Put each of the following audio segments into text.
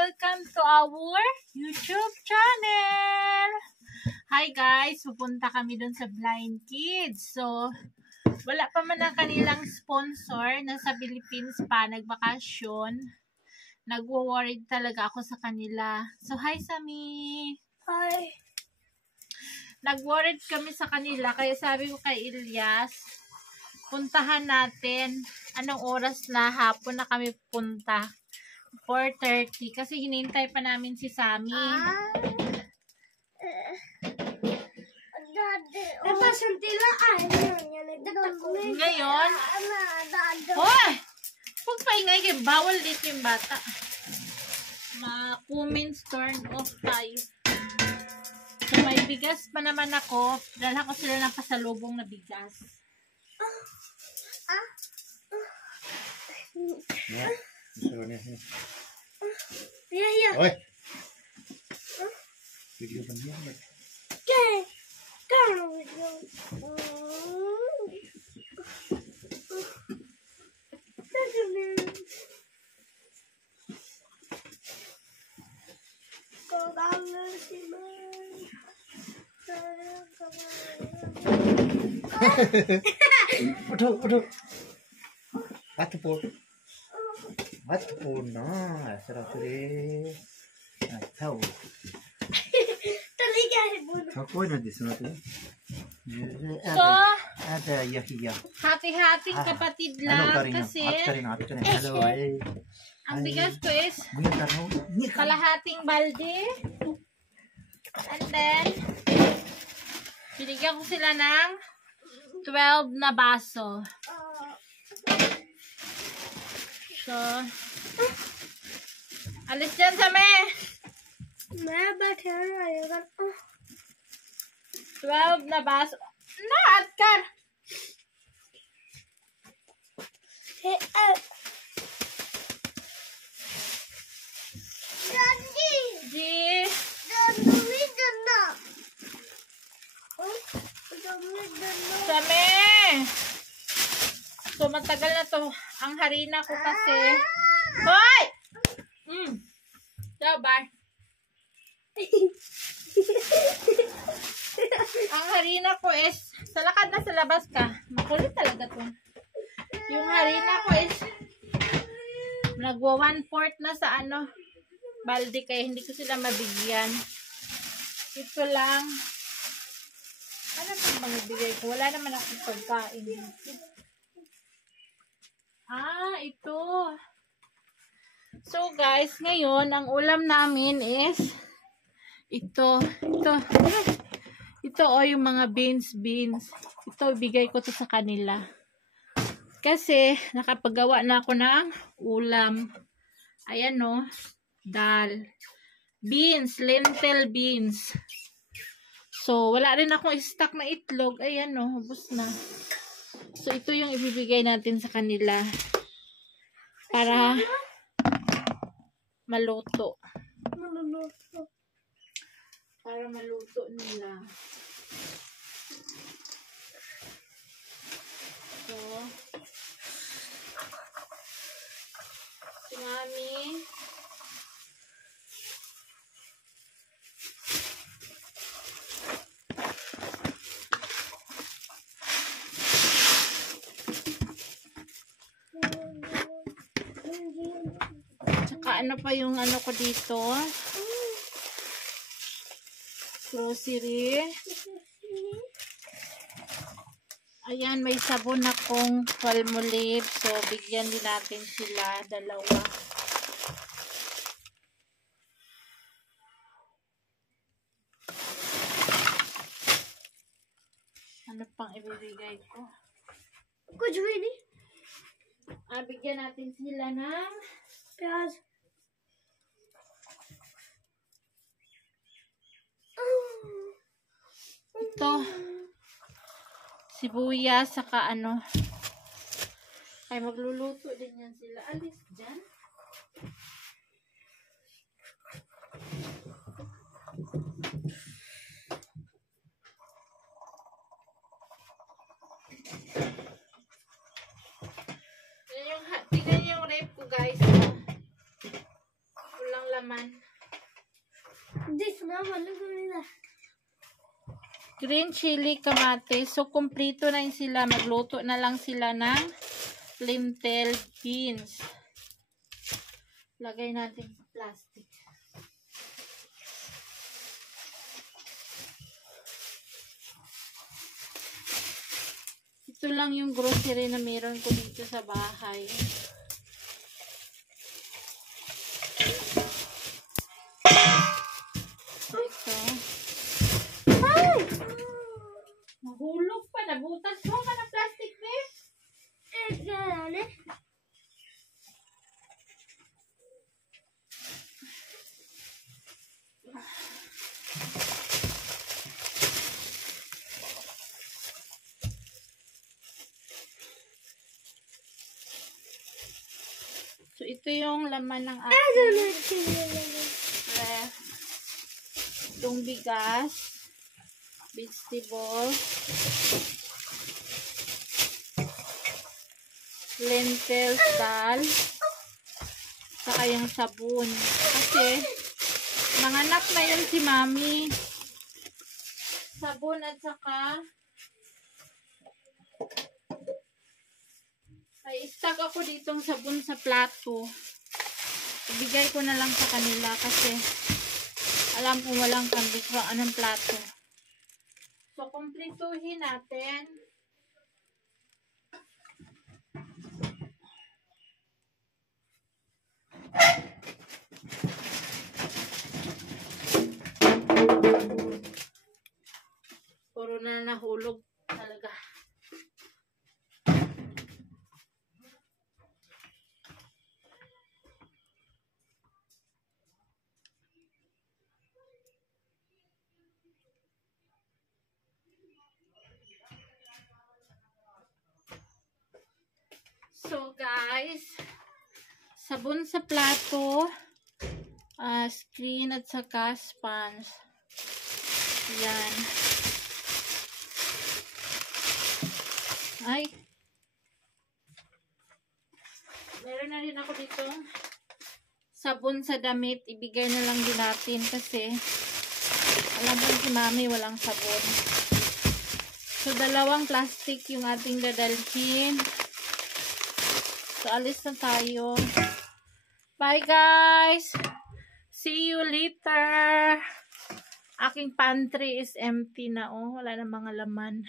welcome to our YouTube channel! Hi guys! Pupunta kami dun sa Blind Kids. So, wala pa man ang kanilang sponsor. Nasa Philippines pa, nagbakasyon. Nagwo-worried talaga ako sa kanila. So, hi Sami! Hi! Nag-worried kami sa kanila. Kaya sabi ko kay Ilyas, puntahan natin. Anong oras na hapon na kami punta? 4:30 kasi hinihintay pa namin si Sami. Ngayon, hoy! Huwag paingay kay bawal dito yung bata. Ma-comments turn off tayo. So, may bigas pa naman ako. Dalhan ko sila ng pasalubong na bigas. Yeah. Yeah. Oi. Video ban niya. Aduh. Atu po na. Sarap rin. Ataw. Ako na din sa natin. So, Ada yahiya. hati-hating kapatid lang kasi Hello, ang bigas ko is kalahating balde. And then, binigyan ko sila ng 12 na baso. So, alis dyan sa me. 12 na baso. Naat ka! G. Same. So, matagal na to. Ang harina ko kasi. Hoy! Ciao, bye. Ang harina ko is, sa lakad na sa labas ka. Makulit talaga to. Yung harina ko is, nagwa 1/4 na sa balde kaya hindi ko sila mabigyan. Ito lang. Ano itong mga bigay ko? Wala naman akong pagkain. Ito. So guys, ngayon, ang ulam namin is ito. Ito yung mga beans. Ito, bigay ko to sa kanila. Kasi, nakapagawa na ako ng ulam. Ayan dal. Beans, lentil beans. So, wala rin akong stock na itlog. Ayan ubos na. So, ito yung ibibigay natin sa kanila. Para maluto. Para maluto nila. So, si Mami. Tsaka pa yung ko dito. Grocery. Ayan, may sabon akong Palmolive. So, bigyan din natin sila. Dalawa. Ano pang ibibigay ko? Bigyan natin sila ng Piyaz. Ito. Sibuyas, saka ay magluluto din yan sila. Alis dyan. Tingnan yung rep ko guys. Walang laman. This na look at Green chili, kamatis. So, kumplito na yun sila. Magluto na lang sila ng lentil beans. Lagay natin sa plastic. Ito lang yung grocery na meron ko dito sa bahay. Ito. Nahulog pa. Nabutas mo ka ng plastic, babe. So, ito yung laman ng ating ref. Itong bigas, vegetables, lentils, dal, saka yung sabon. Kasi, manganak na yun si mami. Sabon at saka ay istag ako ditong sabon sa plato. Ibigay ko na lang sa kanila kasi alam ko walang kambing kung anong plato. So, kumpletuhin natin. Puro na nahulog talaga. So guys, sabon sa plato, screen at saka sponge. Yan. Ay. Meron na rin ako dito sabon sa damit. Ibigay na lang din natin kasi alam mo si mami walang sabon. So, 2 plastic yung ating dadalhin. So, alis na tayo. Bye, guys! See you later! Aking pantry is empty na, oh. Wala na mga laman.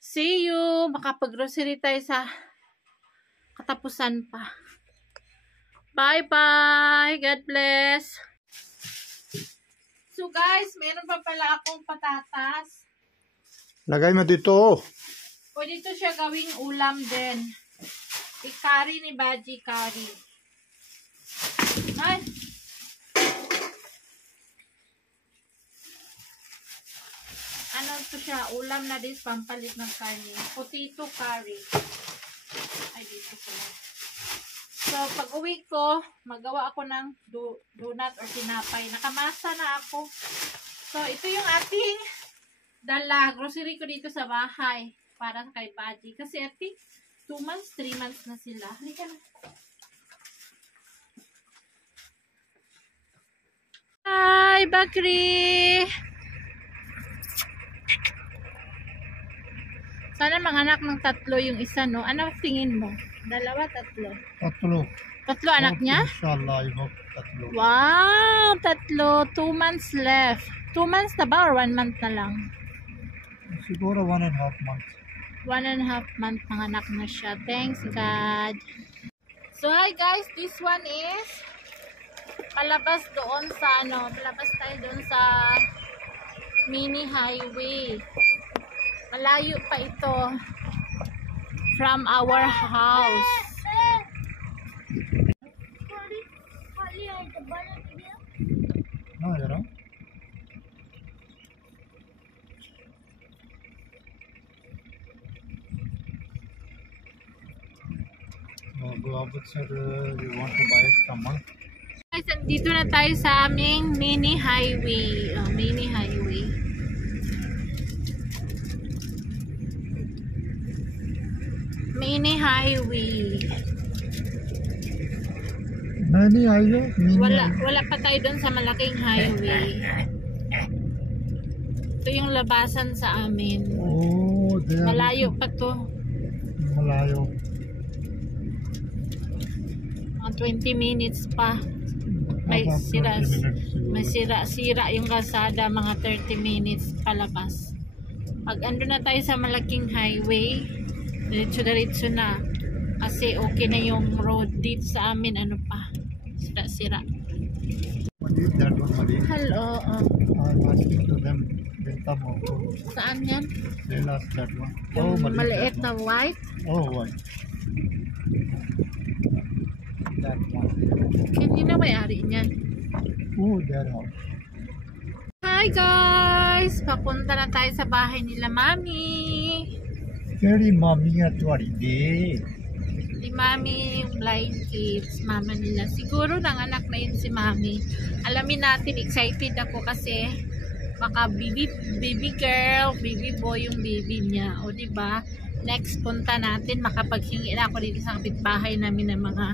See you! Makapag-grocery tayo sa katapusan pa. Bye-bye! God bless! So, guys, meron pa pala akong patatas. Lagay mo dito. Pwede ito siya gawing ulam din. I-curry ni Baji curry. Ay! Ano ito siya? Ulam na din, pampalit ng curry. Potato curry. Ay, dito sila. So, pag uwi ko, magawa ako ng donut or tinapay. Nakamasa na ako. So, ito yung ating dala. Grocery ko dito sa bahay. Para kay Baji. Kasi I think 2 months, 3 months na sila. Halika na. Hi, Bakri! Sana manganak ng 3 yung isa, no? Ano tingin mo? 2, 3? 3. 3 anak niya? Inshallah, I hope 3. Wow! 3. 2 months left. 2 months na ba or 1 month na lang? Siguro 1.5 months. 1.5 month nanganak na siya. Thanks, God. So, hi guys. This one is palabas doon sa, palabas tayo doon sa mini highway. Malayo pa ito from our house. No, yara. Go outside, we want to buy someone. Guys, dito na tayo sa aming mini highway. Mini highway. Mini highway. Many highway? Wala pa tayo doon sa malaking highway. Ito yung labasan sa amin. Oh, there. Malayo pa to. Malayo. Mga 20 minutes pa. May About sira, 20 minutes. may sira yung kalsada, mga 30 minutes palabas. Pag ando na tayo sa malaking highway, diretso na. Kasi okay na yung road dito sa amin, ano pa, sira. Mali, that one, Mali. Hello, I'm asking to them. They'll come over. saan yan? They'll ask that one. Yung Mali, maliit that na white? one. Oh, what? That one. Hindi na may-ari niyan. Oh, their house. Hi guys! Papunta na tayo sa bahay nila Mami. Very mommy at what day. Si Mami yung blind kids, mama nila. Siguro nanganak na yun si Mami. Alamin natin, excited ako kasi baka baby girl, baby boy yung baby niya. O diba? Next punta natin, makapaghingi na ako dito sa kapitbahay namin ng mga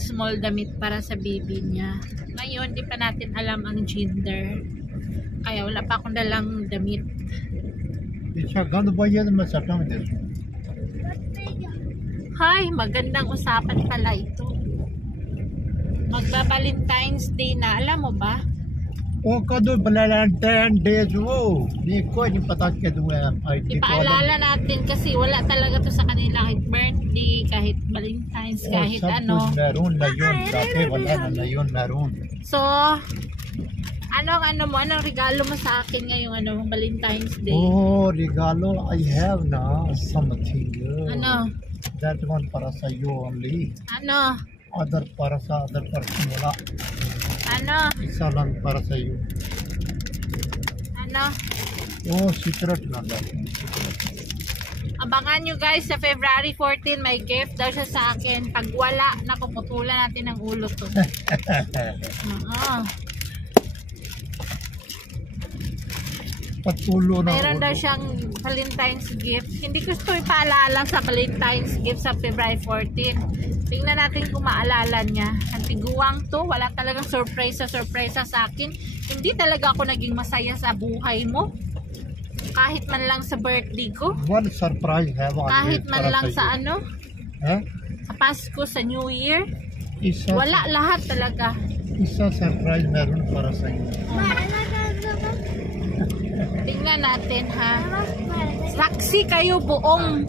small damit para sa baby niya. Ngayon, di pa natin alam ang gender. Kaya wala pa akong dalang damit. Isha gand baya na masatang this. Hi, magandang usapan pala ito. Magba-Valentine's Day na, alam mo ba? Oh, kado balalan 10 days wo. Ni ko ni pata ke duwa ay Ipaalala natin kasi wala talaga to sa kanila, kahit birthday, kahit Valentine's, kahit ano. Meron na yun. Dati wala na yun meron. So, anong regalo mo sa akin ngayong Valentine's Day? Oh, regalo I have na something. Ano? That one para sa you only. Ano? Other para sa other person wala. Ano? Isa lang para sa you. Ano? Oh, secret na that. Abangan nyo guys, sa February 14, may gift daw siya sa akin. Pag wala, nakuputulan natin ang ulo to. Oo. Patulo na. Mayroon daw siyang Valentine's gift. Hindi ko ito ipaalala sa Valentine's gift sa February 14. Tingnan natin kung maalala niya. Ang tiguang to, wala talagang surprise sa akin. Hindi talaga ako naging masaya sa buhay mo. Kahit man lang sa birthday ko. One surprise have on Kahit man lang sa you. ano. Eh? Sa Pasko, sa New Year. Isa, Wala lahat talaga. isa surprise meron para sa iyo. Tingnan natin ha. Saksi kayo buong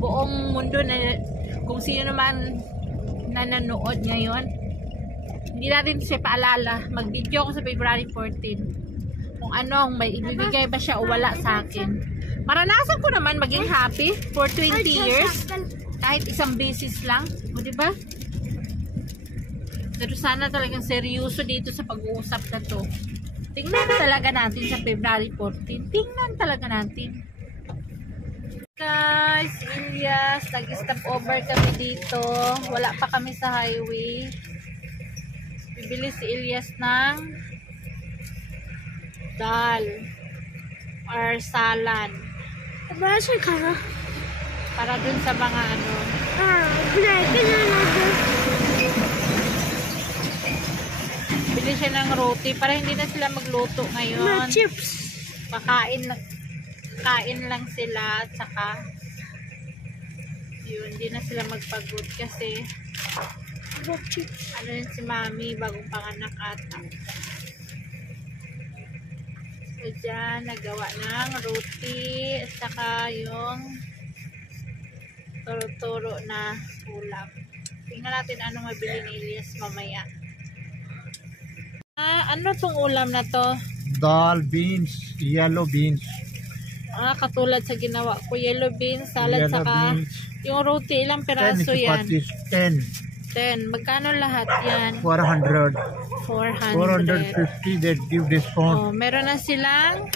buong mundo na kung sino naman na nanood ngayon. Hindi natin siya paalala. Mag-video ako sa February 14. Kung ano, may ibibigay ba siya o wala sa akin. Maranasan ko naman maging happy for 20 years. Kahit isang beses lang. O diba? Pero sana talagang seryoso dito sa pag-uusap na to. Tingnan talaga natin sa February 14. Tingnan talaga natin. Guys, Elias, nag-stop over kami dito. Wala pa kami sa highway. Bibili si Elias ng dal or salan. Para dun sa mga ano. Bili siya ng roti para hindi na sila magluto ngayon. Chips. Kain lang sila at saka yun, hindi na sila magpagod kasi ano yun si Mami bagong panganak ata. So dyan nagawa ng roti at saka yung turo-turo na ulam. Tingnan natin anong mabili ni Elias mamaya. Ano tong ulam na to? Dal, beans, yellow beans. Katulad sa ginawa ko, yellow beans, salad, Yellow saka beans. yung roti, ilang 10 peraso yan? chapatis, 10. 10. Magkano lahat yan? 400. 400. 450, they give discount. Oh, meron na silang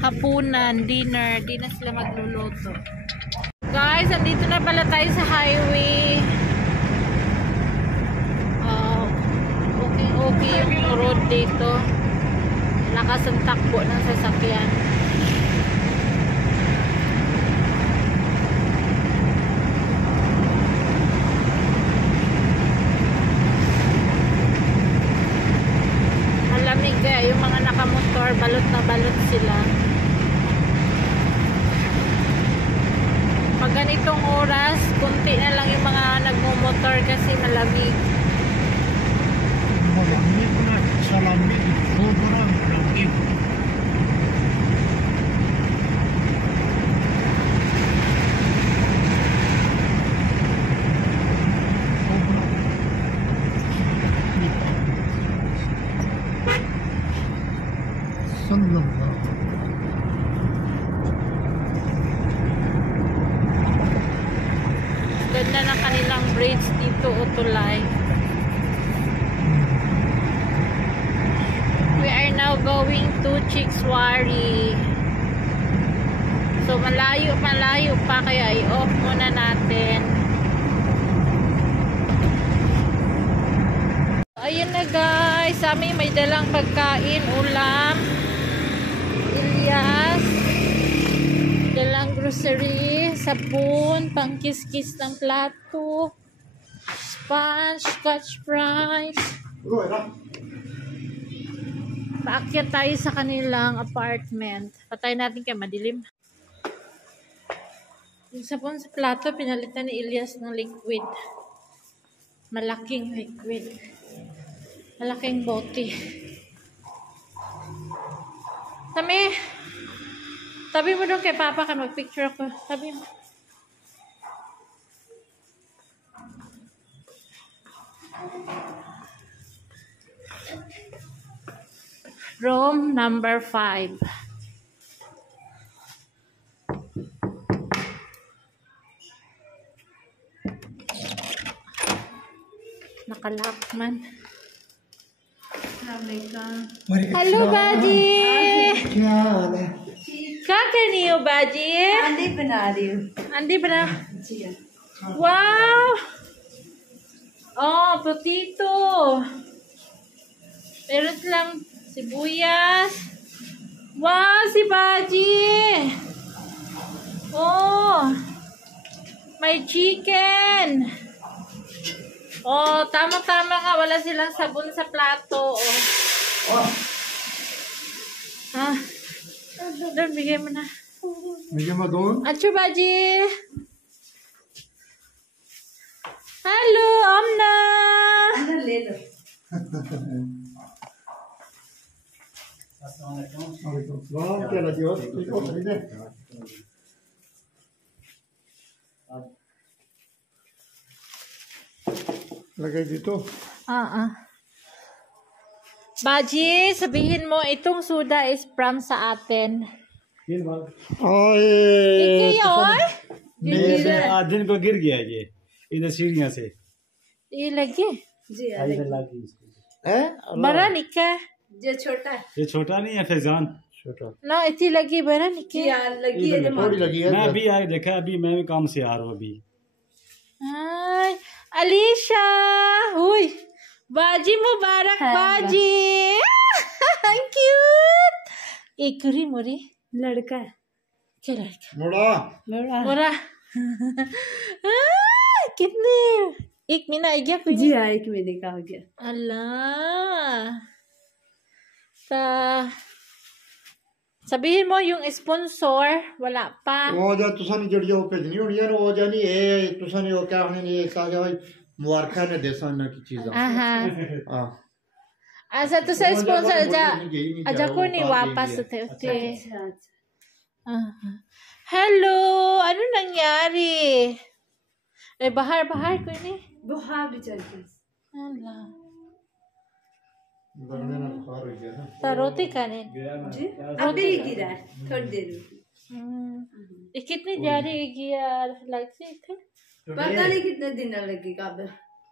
hapunan, dinner. Di na sila magluluto. Guys, andito na pala tayo sa highway. Okay yung road dito. Lakas ang takbo ng sasakyan. motor, balot na balot sila. Pag ganitong oras, kunti na lang yung mga nagmumotor kasi malamig. Malamig na, sa lamig, sobrang lamig. Sallallahu. Ganda ng kanilang bridge dito, Utulay. We are now going to Chixwari. So malayo pa kaya i-off muna natin. Ayan na guys, sa amin may dalang pagkain, ulam, Ilyas, dalang grocery, sabon, pangkis-kis ng plato, sponge, scotch fries. Paakyat tayo sa kanilang apartment. Patay natin kaya madilim. Yung sabon sa plato, pinalitan ni Ilyas ng liquid. Malaking liquid. Malaking bote. Tabi mo doon kay Papa ka mag-picture ako. Tabi mo. Room number 5. Nakalock man. Hello, Baji. क्या हाल है? क्या कर रही हो बाजी? अंडे बना रही हूँ। अंडे बना। जी Wow! Oh, potato. Meron silang sibuyas. Wow, si Baji. Oh, may chicken. Oh, tama-tama nga. Wala silang sabon sa plato. Oh. Ah. Doon, bigay mo na. मुझे मत दो। Acho, Baji. Hello, Amna. अंडा ले लो। वालेकुम क्या लगी हो? ठीक हो खरीदे? लगे जी तो Baji, sabihin mo, itong suda is from sa atin. ओए Ikiyoy? दिन को गिर गया ये इधर सीढ़ियाँ से Ilagi. जी इधर लागी इसको। हैं? Baranika. जो छोटा है। ये छोटा नहीं है फैजान। छोटा No, iti lagi जी baranike. यार लगी है थोड़ी लगी है मैं अभी आया देखा अभी मैं भी काम से आ रहा हूँ अभी। Ay, Alicia. Uy. Baji Mubarak, Baji. Cute. Ikuri muri. लड़का है। क्या लड़का? मुड़ा बड़ा Mura. कितने? एक महीना आ गया कोई? जी हाँ एक महीने का हो गया। Allah. Sabihin mo yung sponsor, wala pa. वो जो तुसानी जड़ी हो पे नहीं होनी यार वो जानी है तुसानी वो क्या होनी है साजा भाई मुबारका ने देसा ना की चीज Aha. हां Asa to sa sponsor aja ko ni wapas sa te. अच्छा अच्छा। Hello, ano nangyari? Bahar ko ni. बुखार भी चल गया। Allah. बनने ना बुखार हो गया ना Ta roti kanin. जी अभी ही गिरा है थोड़ी देर में। कितनी जा रही है लाइक से थे? पता नहीं कितने दिन लगेगा अब।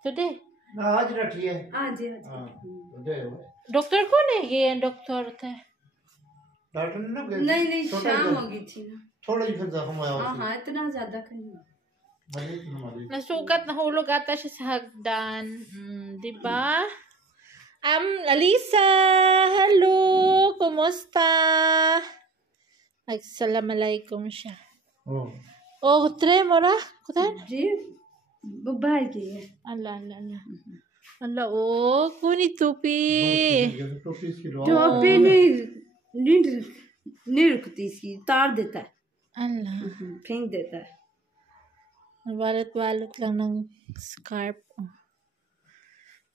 Today. ना आज रखी है हाँ जी हाँ हां जी। दे Doktor ko na yan, doktor te. Doctor ने ना नहीं नहीं शाम हो गई थी ना। थोड़ा ही फिर जख्म आया हाँ हाँ इतना ज्यादा नहीं हुआ। Nasugat, nahulog ata siya sa hagdan. Di ba? Alisa! Hello! Kumusta? Assalamualaikum siya. Oh, tremora? Kutan? जी वो बाहर की है। Ala. Ala, oh, kuni tupi. टोपी इसकी लो टोपी नहीं नहीं रुकती इसकी, तार देता है, Ala. फेंक देता है। Balot-balot lang ng scarf.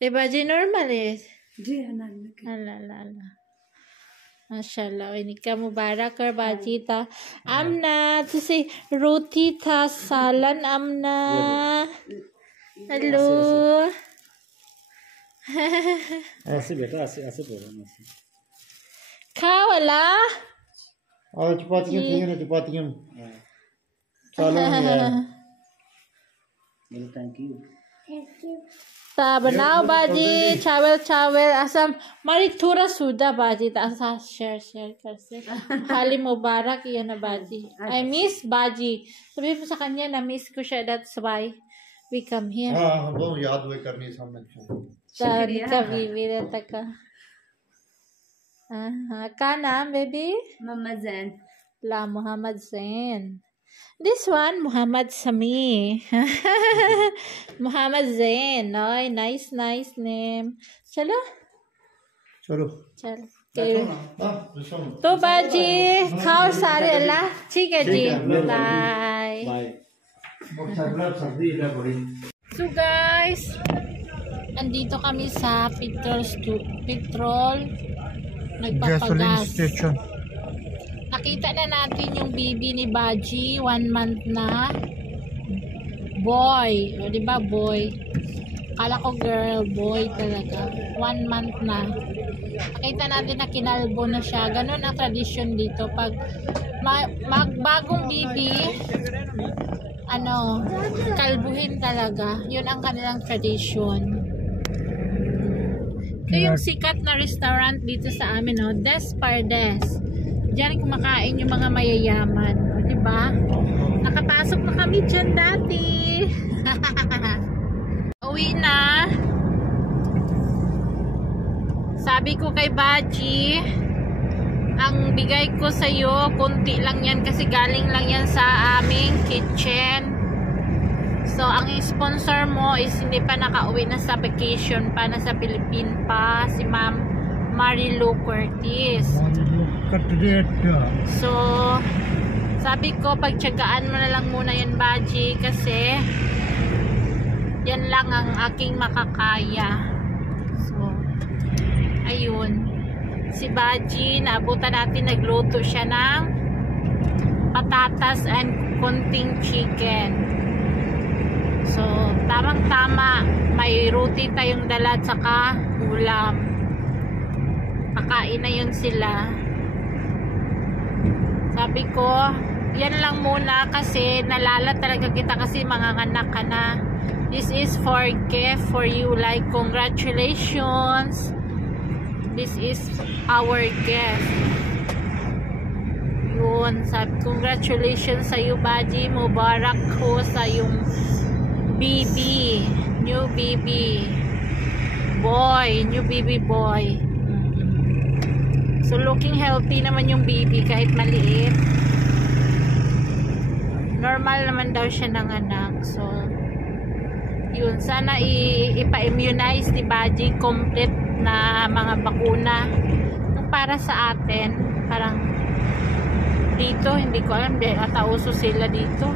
Diba, G, normal eh. जी हाँ नानी के। Ala, ala, ala. Mashallah. Ini ka mubarak kar baji ta. Amna. To say, roti ta salan, Amna. Hello. ऐसे बेटा ऐसे ऐसे बोलो ऐसे Ka, wala? और चपातियाँ थी ना चपातियाँ चालू नहीं है थैंक यू Ta बनाओ बाजी चावल असम मरी थोड़ा सुधा बाजी ता सा शेयर कर से खाली मुबाrak yan na baji. I miss baji. Sabi mo sa kanya na miss ko siya, that's why we come here. हाँ वो याद हुए करनी सामने Ta kami mirata ka. Ka naam baby? Mamma Jain. La Muhammad Zain. This one, Muhammad Sami. Muhammad Zain. Ay, nice name. Chalo? चलो Chalo. Okay. हाँ सुनो तो बाजी खाओ सारे अल्लाह ठीक है जी बाय बाय सर्दी है बड़ी So guys, andito kami sa petrol nagpapagas. station Nakita na natin yung baby ni Baji, 1 month na. Boy, o diba boy? Kala ko girl, boy talaga. 1 month na. Nakita natin na kinalbo na siya. Ganun ang tradisyon dito. Pag magbagong baby, kalbuhin talaga. Yun ang kanilang tradition. Ito yung sikat na restaurant dito sa amin, no? Des Pardes. Diyan kumakain yung mga mayayaman. O, diba? Nakapasok na kami dyan dati. Uwi na. Sabi ko kay Baji, ang bigay ko sa'yo, kunti lang yan kasi galing lang yan sa aming kitchen. So, ang sponsor mo is hindi pa nakauwi na sa vacation pa, nasa Philippines pa, si Ma'am Marilu Curtis. So, sabi ko, pagtyagaan mo na lang muna yan, Baji, kasi yan lang ang aking makakaya. So, ayun. Si Baji, naabutan natin, nagluto siya ng patatas and konting chicken. So, tamang-tama, may roti tayong dala at saka ulam. Kakain na yun sila. Sabi ko, yan lang muna kasi nalala talaga kita kasi manganganak ka na. This is for gift for you, like congratulations. This is our gift. Yun, sabi, congratulations sa iyo, Baji. Mubarak ho sa yung baby. New baby. Boy. New baby boy. So, looking healthy naman yung baby kahit maliit. Normal naman daw siya ng anak. So, yun. Sana ipa-immunize ni Baji complete na mga bakuna. Para sa atin, parang dito, hindi ko alam, atauso sila dito.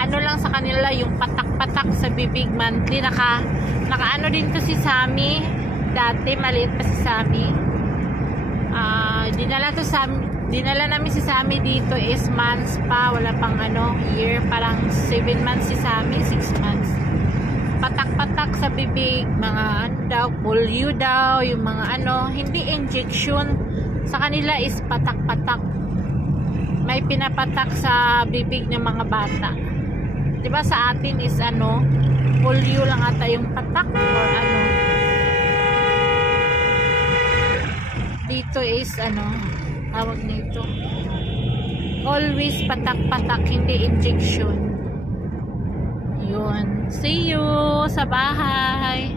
Ano lang sa kanila, yung patak-patak sa bibig monthly. Naka-ano din to si Sammy. Dati, maliit pa si Sammy. Dinala namin si Sammy dito is months pa. Wala pang year. Parang 7 months si Sammy, 6 months. Patak-patak sa bibig. Mga polio daw. Yung mga hindi injection. Sa kanila is patak-patak. May pinapatak sa bibig ng mga bata. Diba sa atin is polio lang ata yung patak or dito is tawag nito, always patak-patak, hindi injection. Yun, see you sa bahay.